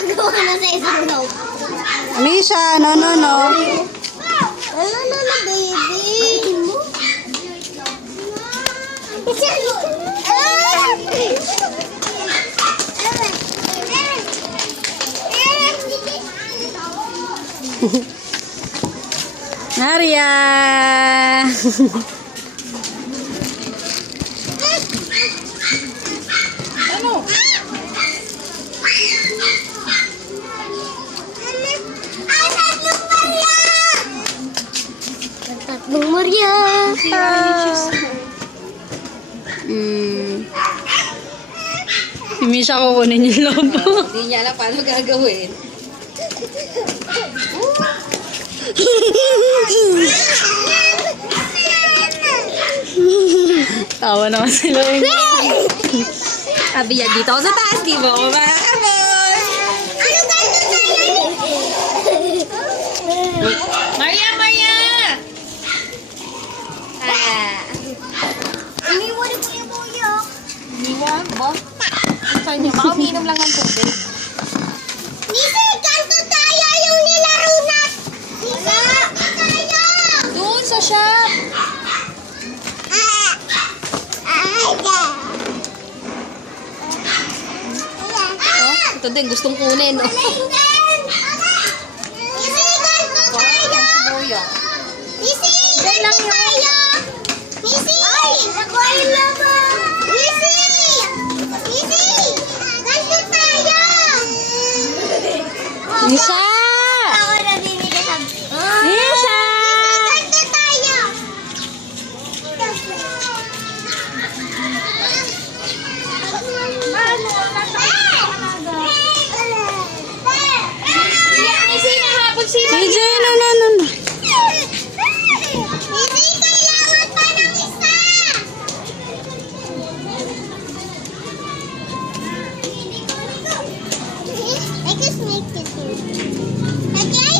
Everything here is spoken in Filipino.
gumagawa na sa isang rope. Misha, no, no, no. Ano na, baby? Naria. Ano? Tatlong Maria. Si Misha kukunin yung lobo. Hindi niya alam paano gagawin. Tawa naman sila. Sabi niya, dito ako sa taas, di ba ako makakabot? Ano tayo tayo? Maria, Maria! Ah. Iniwan mo yung buyok. Iniwan ba? Saan niya? Baka umiinom lang ng tubig. Nisi, kanto tayo yung nilaro na. Nisi, kanto tayo. Doon sa shop! Oh, ito din, gustong kunin. No? Nisi, kanto tayo. Boya. Nisi, kanto tayo. Nisi, nakuha yung labo. Nisi, Nisi, kanto tayo. Misha! Ako na bibigay sa... Misha! Kanto tayo. Nisi, nahabol si CJ, no, no, no, no. Hindi, kailangan pa ng isa! I just make it. Okay,